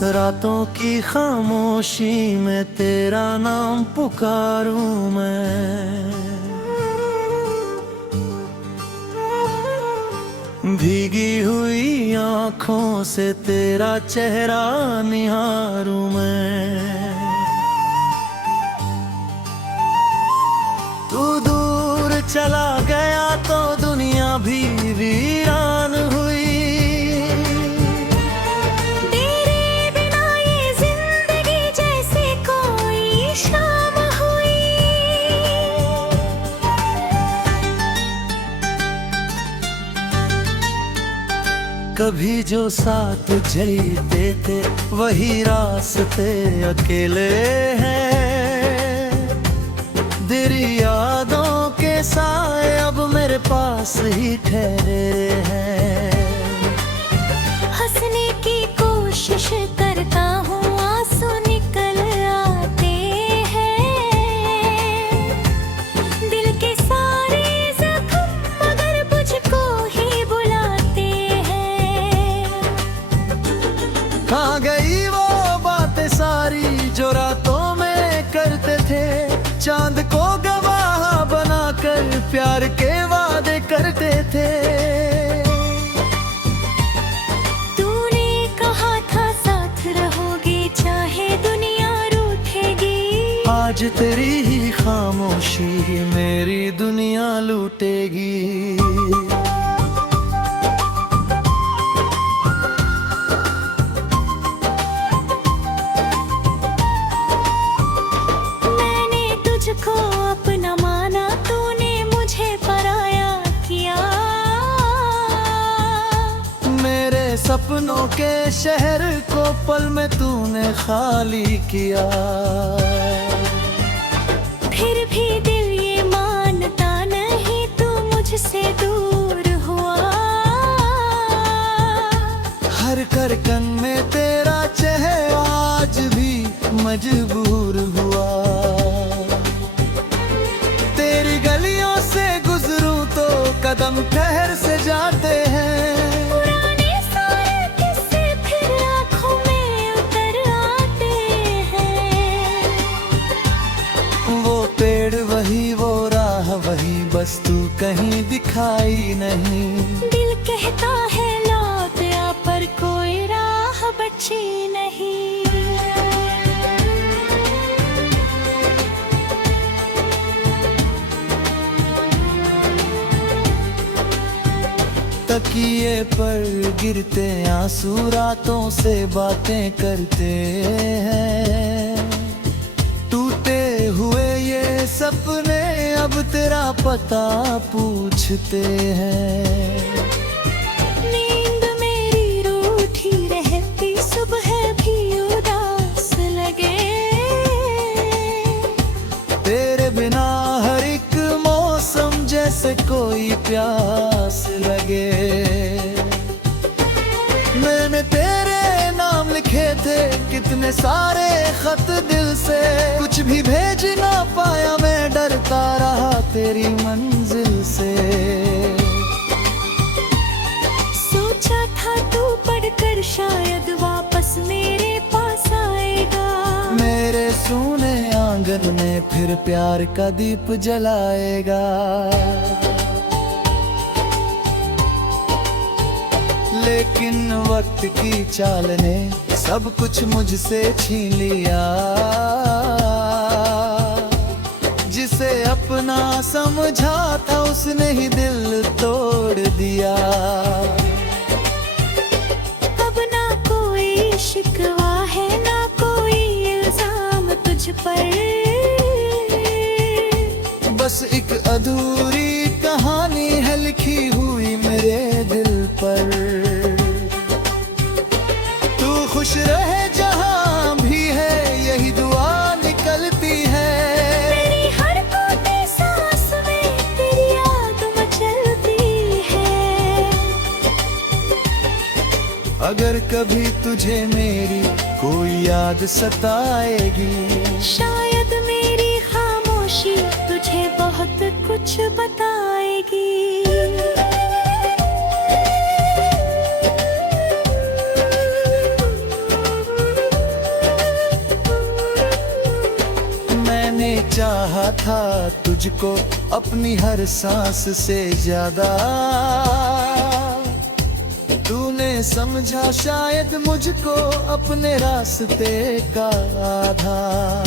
रातों की खामोशी में तेरा नाम पुकारूं मैं, भीगी हुई आँखों से तेरा चेहरा निहारूं मैं। तू दूर चला गया तो दुनिया भी वीरान हुई, तेरे बिना ये जिंदगी जैसे कोई शाम हुई। कभी जो साथ चलते थे वही रास्ते अकेले हैं, तेरी यादों के साए अब मेरे पास ही ठहरे हैं। हंसने की कोशिश करता हूँ आंसू निकल आते हैं, दिल के सारे जख्म मगर मुझको ही बुलाते हैं। कहाँ गई वो बातें सारी जो रातों में करते थे, चांद को गवाह बनाकर प्यार के वादे करते थे। तूने कहा था साथ रहोगे चाहे दुनिया रूठेगी, आज तेरी ही खामोशी मेरी दुनिया लूटेगी। तुझको अपना माना तूने मुझे पराया किया, मेरे सपनों के शहर को पल में तूने खाली किया। फिर भी दिल ये मानता नहीं तू मुझसे दूर हुआ, हर करकन में तेरा चेहरा आज भी मजबूर हुआ। कदम ठहर से जाते हैं, पुराने सारे किस्से फिर आँखों में उतर आते हैं। वो पेड़ वही वो राह वही बस तू कहीं दिखाई नहीं। दिल कहता है लौट आ पर कोई राह बची नहीं। तकिए पर गिरते आंसू रातों से बातें करते हैं, टूटे हुए ये सपने अब तेरा पता पूछते हैं। नींद मेरी रूठी रहती सुबह भी उदास लगे, तेरे बिना हर एक मौसम जैसे कोई प्यास लगे। मैंने तेरे नाम लिखे थे कितने सारे खत दिल से, कुछ भी भेज ना पाया मैं डरता रहा तेरी मंजिल से। सोचा था तू पढ़कर शायद वापस मेरे पास आएगा, मेरे सूने आंगन में फिर प्यार का दीप जलाएगा। लेकिन वक्त की चाल ने सब कुछ मुझसे छीन लिया, जिसे अपना समझा था उसने ही दिल तोड़ दिया। अब ना कोई शिकवा है ना कोई इल्जाम तुझ पर, बस एक अधूरी कहानी है लिखी हुई मेरे दिल पर। तू खुश रहे जहां भी है यही दुआ निकलती है, मेरी हर कोते सांस में तेरी याद मचलती है। अगर कभी तुझे मेरी कोई याद सताएगी, शायद मेरी खामोशी तुझे बहुत कुछ बताएगी। चाहा था तुझको अपनी हर सांस से ज्यादा, तूने समझा शायद मुझको अपने रास्ते का आधार।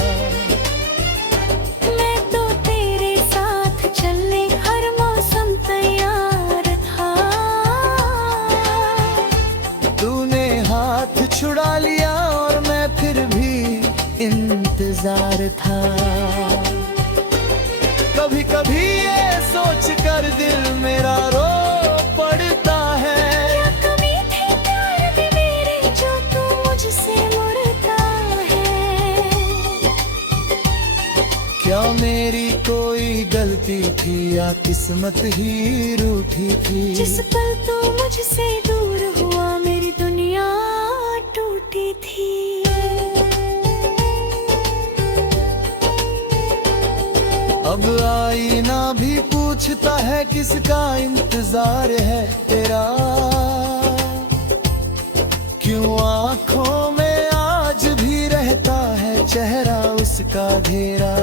मैं तो तेरे साथ चलने हर मौसम तैयार था, तूने हाथ छुड़ा लिया और मैं फिर भी इंतजार था। कभी कभी ये सोच कर दिल मेरा रो पड़ता है, क्या कमी थी प्यार में मेरे जो तू मुझसे मुड़ता है। क्या मेरी कोई गलती थी या किस्मत ही रूठी थी। जिस पल तू मुझसे दूर हुआ मेरी दुनिया टूटी थी। अब आईना भी पूछता है किसका इंतजार है तेरा, क्यों आँखों में आज भी रहता है चेहरा उसका घेरा।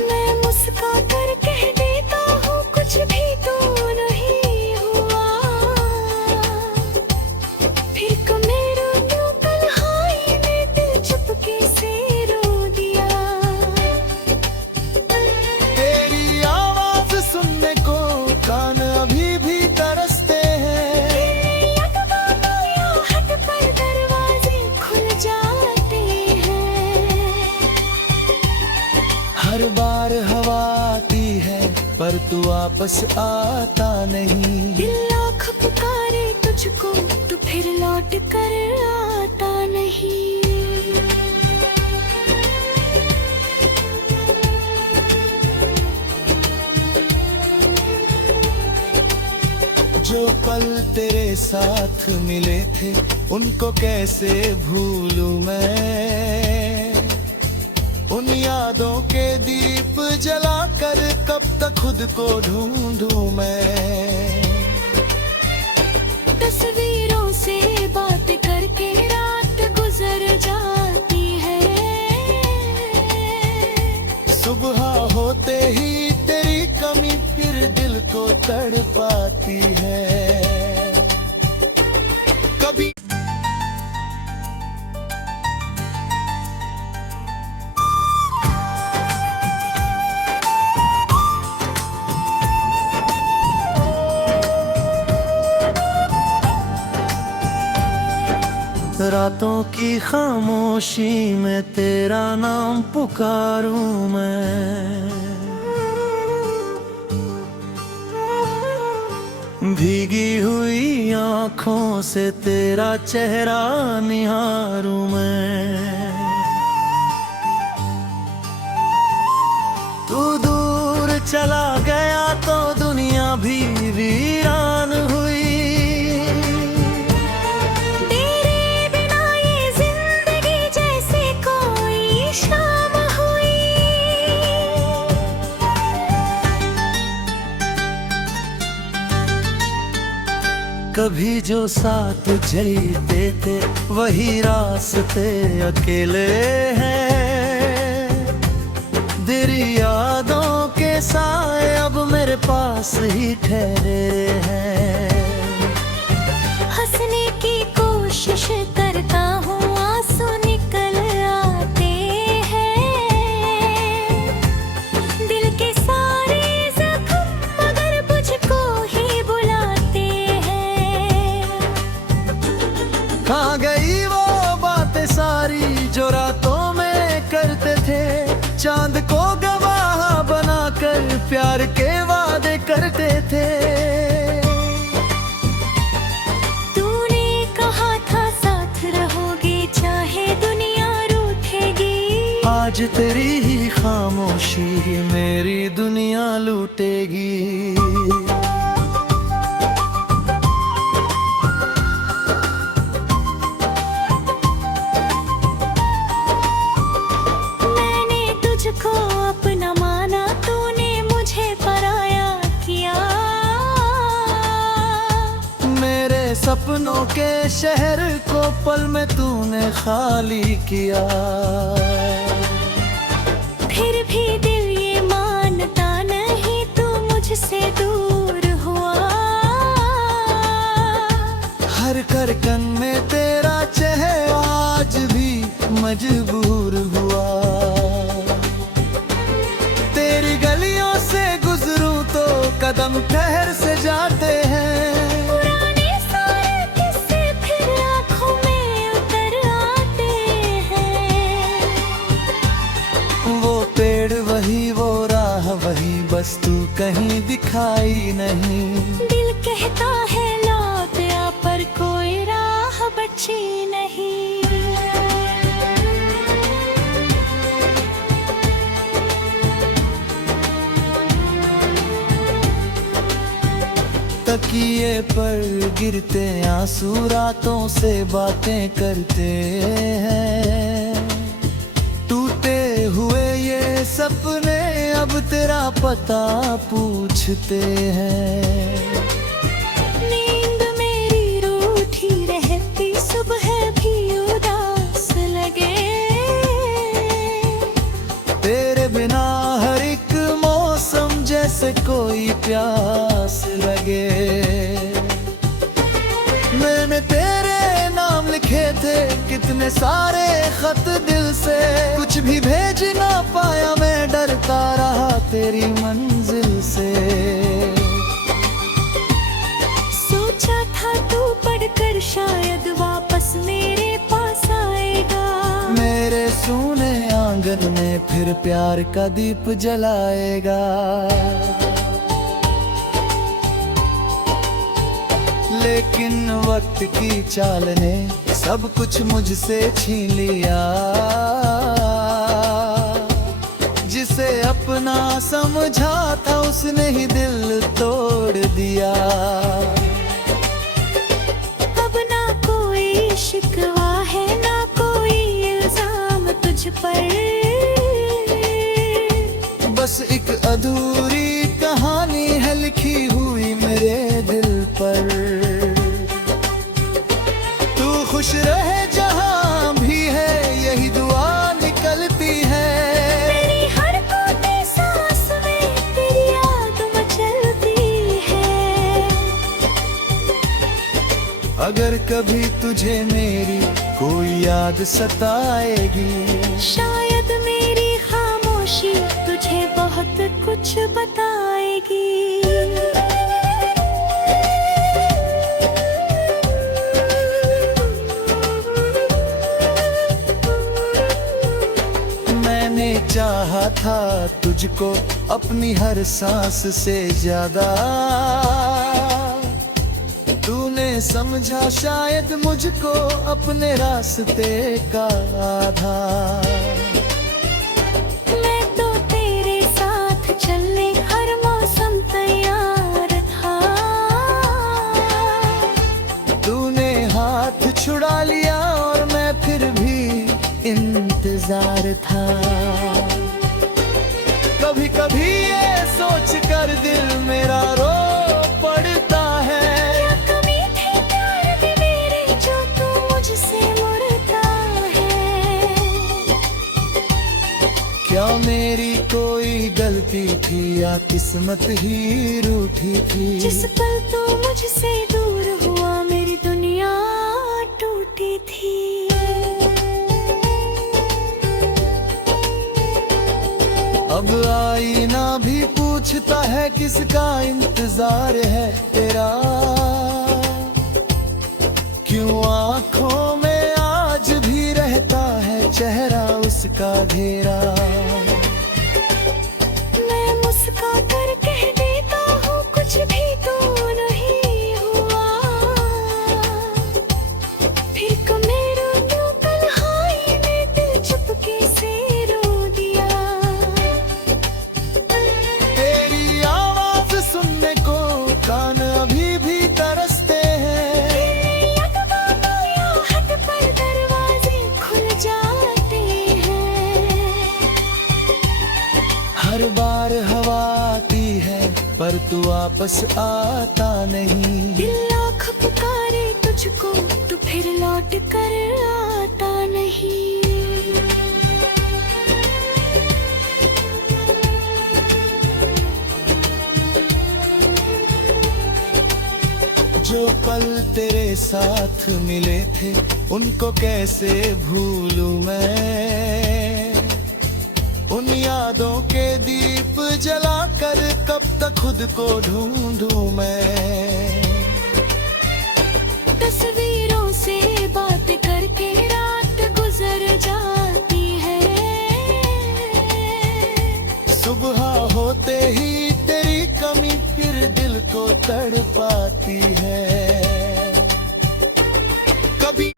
मैं मुस्का कर कह देता हूँ कुछ भी तो नहीं हुआ, फिर कमें रोती तन्हाई में दिल चुपके से रो दिया। तेरी आवाज सुनने को कान अभी भी तरसते हैं, या हट पर दरवाजे खुल जाते हैं। हर बार हवा आती है पर तू वापस आता नहीं। दिल लाख पुकारे तुझको तू फिर लौट कर आता नहीं। जो पल तेरे साथ मिले थे उनको कैसे भूलूं मैं, उन यादों के दीप जलाकर कब तक खुद को ढूंढूं मैं। तस्वीरों से बात करके रात गुजर जाती है, सुबह होते ही तेरी कमी फिर दिल को तड़पाती है। कभी रातों की खामोशी में तेरा नाम पुकारूं मैं, भीगी हुई आँखों से तेरा चेहरा निहारूं मैं। तू दूर चला गया तो दुनिया भी वीरान हुई, तेरे बिना ये जिंदगी जैसे कोई शाम हुई। कभी जो साथ चलते थे वही रास्ते अकेले हैं, तेरी यादों के साए अब मेरे पास ही ठहरे हैं। हंसने की कोशिश करता हूँ आंसू निकल आते हैं, दिल के सारे जख्म मगर मुझको ही बुलाते हैं। कहाँ गई वो बातें सारी जो रातों में करते थे, चांद को गवाह बनाकर प्यार के वादे करते थे। तूने कहा था साथ रहोगे चाहे दुनिया रूठेगी, आज तेरी ही खामोशी मेरी दुनिया लूटेगी। अपना माना तूने मुझे पराया किया, मेरे सपनों के शहर को पल में तूने खाली किया। भी दिल ये मानता नहीं तू मुझसे दूर हुआ। हर करकन में तेरा चेहरा आज भी मजबूर हुआ। तेरी गलियों से गुजरूं तो कदम ठहर से जाते हैं। पुराने सारे किस्से फिर आँखों में उतर आते हैं। वो पेड़ वही, वो राह वही, बस तू कहीं दिखाई नहीं। दिल कहता है लौट आ पर कोई राह बची नहीं। तकिए पर गिरते आंसू रातों से बातें करते हैं। टूटे हुए ये सपने अब तेरा पता पूछते हैं। नींद मेरी रूठी रहती सुबह भी उदास लगे। तेरे बिना हर एक मौसम जैसे कोई प्यास लगे। मैंने तेरे नाम लिखे थे कितने सारे खत दिल से, कुछ भी भेज ना पाया मैं डरता रहा तेरी मंजिल से। सोचा था तू पढ़कर शायद वापस मेरे पास आएगा। मेरे सूने आंगन में फिर प्यार का दीप जलाएगा। लेकिन वक्त की चाल ने सब कुछ मुझसे छीन लिया। जिसे अपना समझा था उसने ही दिल तोड़ दिया। अब ना कोई शिकवा है ना कोई इल्जाम तुझ पर। बस एक अधूरी कहानी है लिखी हुई मेरे दिल पर। तू खुश रहे जहां भी है यही दुआ निकलती है। मेरी हर कोते सांस में तेरी याद मचलती है। अगर कभी तुझे मेरी कोई याद सताएगी, शायद मेरी खामोशी तुझे बहुत कुछ बताएगी। मैंने चाहा था तुझको अपनी हर सांस से ज्यादा। तूने समझा शायद मुझको अपने रास्ते का आधार। मैं तो तेरे साथ चलने हर मौसम तैयार था। तूने हाथ छुड़ा लिया और मैं फिर भी इंतजार था। कभी कभी ये सोच कर दिल मेरा रो पड़ता है। क्या कमी थी प्यार में मेरे जो तू मुझसे मुड़ता है। क्या मेरी कोई गलती थी या किस्मत ही रूठी थी। जिस पल तू मुझसे दूर हुआ मेरी दुनिया टूटी थी। अब आईना भी पूछता है किसका इंतजार है तेरा। क्यों आँखों में आज भी रहता है चेहरा उसका घेरा। मैं मुस्का कर कह देता हूँ कुछ भी तो नहीं हुआ। फिर कमेरा तो तन्हाई में दिल चुपके से रो दिया। तेरी आवाज सुनने को कान अभी भी तरसते हैं। या हट पर दरवाजे खुल जाते हैं। हर बार हवा आती है पर तू वापस आता नहीं। दिल लाख पुकारे तुझको तू फिर लौट कर आता नहीं। जो पल तेरे साथ मिले थे उनको कैसे भूलूं मैं। उन यादों के दीप जलाकर कब तक खुद को ढूंढूं मैं। तस्वीरों से बात करके रात गुजर जाती है। सुबह होते ही तेरी कमी फिर दिल को तड़पाती है। कभी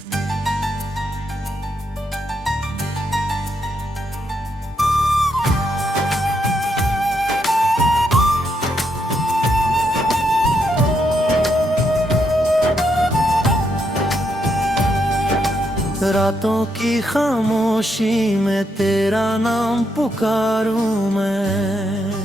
रातों की खामोशी में तेरा नाम पुकारूं मैं।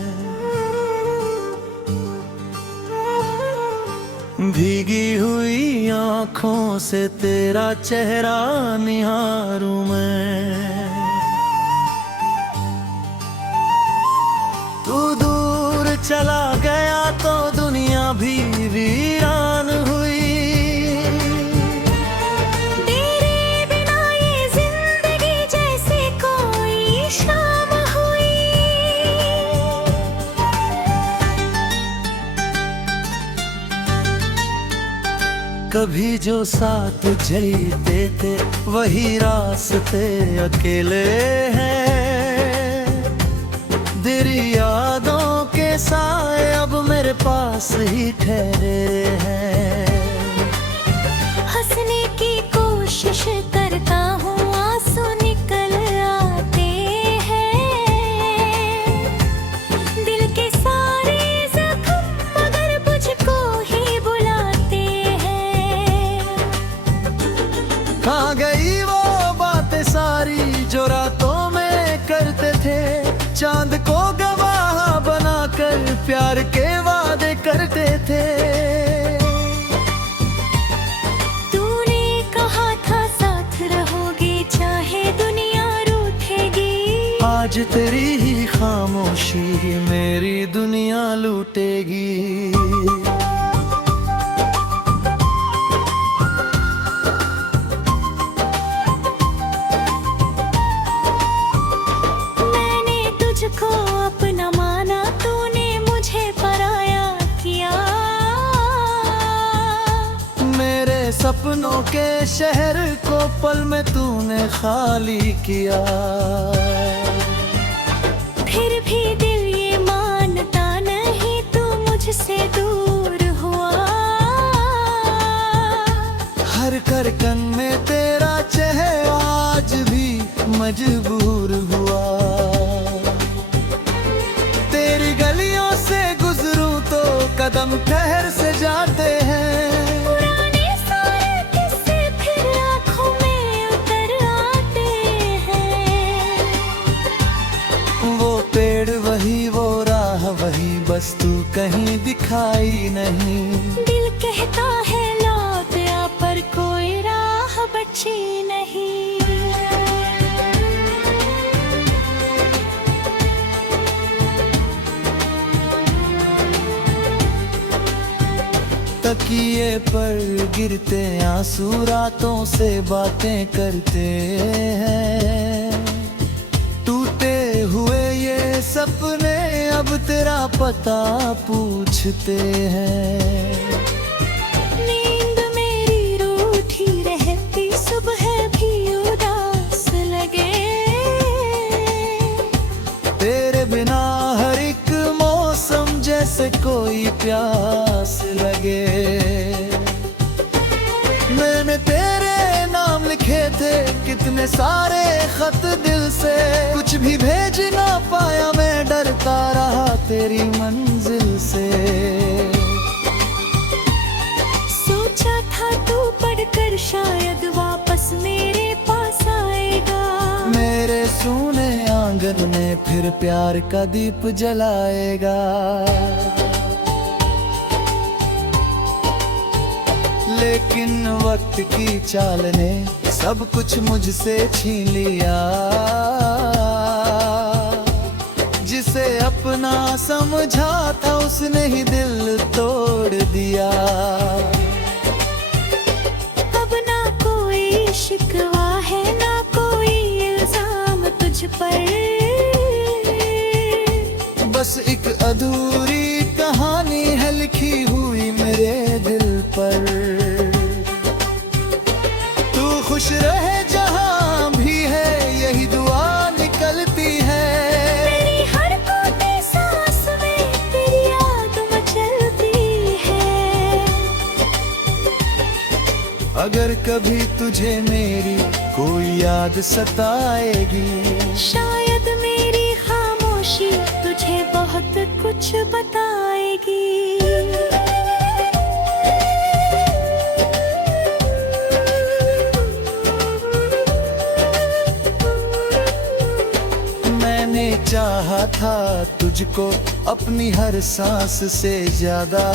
भीगी हुई आँखों से तेरा चेहरा निहारूं मैं। तू दूर चला गया तो दुनिया भी वीरान हुई। कभी जो साथ चलते थे वही रास्ते अकेले हैं। तेरी यादों के साए अब मेरे पास ही ठहरे हैं। हंसने की कोशिश करता हूँ आंसू निकल आते हैं। दिल के सारे जख्म मगर मुझको ही बुलाते हैं। कहाँ गई वो बातें सारी जो रातों में करते थे। चांद को गवाह बनाकर प्यार के वादे करते थे। तूने कहा था साथ रहोगे चाहे दुनिया रूठेगी। आज तेरी ही खामोशी मेरी दुनिया लूटेगी। अपना माना तूने मुझे पराया किया। मेरे सपनों के शहर को पल में तूने खाली किया। फिर भी दिल ये मानता नहीं तू मुझसे दूर हुआ। हर करकन में तेरा चेहरा आज भी मजबूर हुआ। कदम ठहर से जाते हैं। पुराने सारे किस्से फिर आँखों में उतर आते हैं। वो पेड़ वही वो राह वही बस तू कहीं दिखाई नहीं। दिल कहता है लौट आ पर कोई राह बची नहीं। तकिए पर गिरते आंसू रातों से बातें करते हैं। टूटे हुए ये सपने अब तेरा पता पूछते हैं। नींद मेरी रूठी रहती सुबह भी उदास लगे। तेरे बिना हर एक मौसम जैसे कोई प्यास लगे। मैंने तेरे नाम लिखे थे कितने सारे खत दिल से। कुछ भी भेज ना पाया मैं डरता रहा तेरी मंजिल से। सोचा था तू पढ़कर शायद वापस मेरे पास आएगा। मेरे सूने आंगन में फिर प्यार का दीप जलाएगा। लेकिन वक्त की चाल ने सब कुछ मुझसे छीन लिया। जिसे अपना समझा था उसने ही दिल तोड़ दिया। शिकवा है ना कोई इल्जाम तुझ पर। बस एक अधूरी कहानी है लिखी हुई मेरे दिल पर। तू खुश रहे जहां भी है यही दुआ निकलती है। मेरी हर टूटी सांस में तेरी याद मचलती है। अगर कभी तुझे मेरी कोई याद सताएगी, शायद मेरी खामोशी तुझे बहुत कुछ बताएगी। मैंने चाहा था तुझको अपनी हर सांस से ज्यादा।